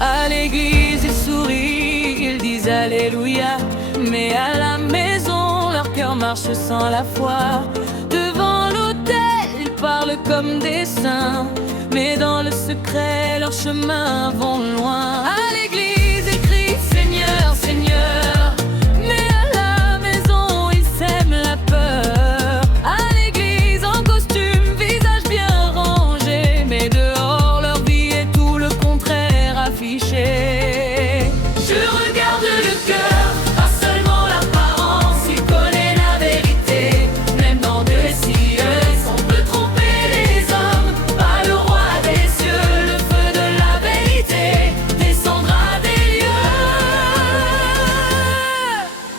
À l'église, ils sourient, ils disent Alléluia. Mais à la maison, leur cœur marche sans la foi. Devant l'autel, ils parlent comme des saints. Mais dans le secret, leurs chemins vont loin. À l'église, ils crient Seigneur, Seigneur. Mais à la maison, ils sèment la peur. À l'église, en costume, visage bien rangé. Mais dehors, leur vie est tout le contraire affiché. Je regarde le cœur, pas seulement l'apparence. Il connaît la vérité, même dans des silex. On peut tromper les hommes, pas le roi des cieux. Le feu de la vérité descendra des lieux.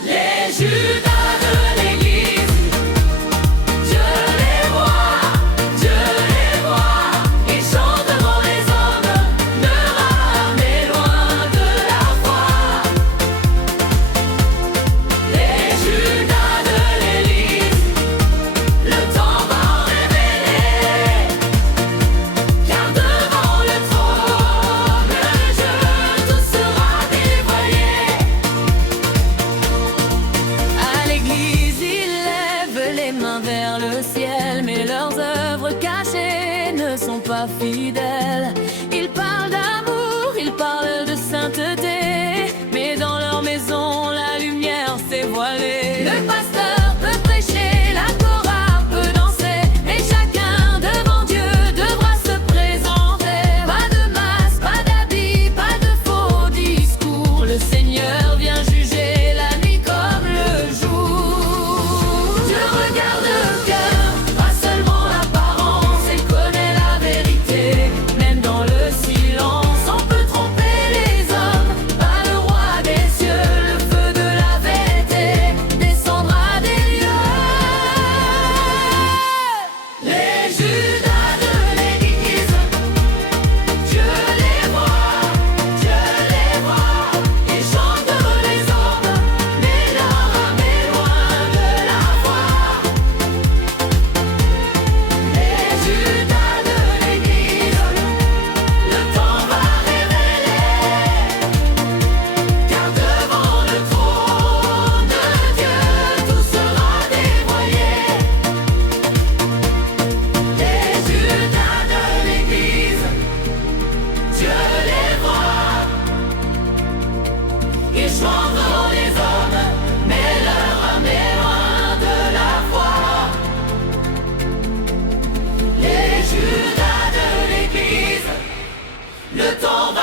Les Judas de l'église, Dieu les voit, ils chantent devant les hommes, leur âme est loin de la foi. Les Judas de l'église, le temps va révéler, car devant le trône de Dieu, tout sera dévoilé. À l'église, ils lèvent les mains vers le ciel, mais leurs œuvres cachées ne sont pas fidèles. Ils parlent d'amour, ils parlent de sainteté, mais dans leur maison, la lumière s'est voilée. Le pasteur peut prêcher, la chorale peut danser, mais chacun devant Dieu devra se présenter. Pas de masque, pas d'habit, pas de faux discours. Le Seigneur vient juger la nuit comme le jour. Dieu regarde le cœur, pas seulement l'apparence. Il connaît la vérité, même dans le silence. On peut tromper les hommes, pas le roi des cieux. Le feu de la vérité descendra des lieux. Les Judas de l'église, Dieu les voit, ils chantent devant les hommes, mais leur âme est loin de la foi. Les Judas de l'église, le temps va révéler, car devant le trône de Dieu, tout sera dévoilé. Les Judas de l'église, Dieu les voit, ils chantent devant les hommes, mais leur âme est loin de la foi. Les Judas de l'église, le temps va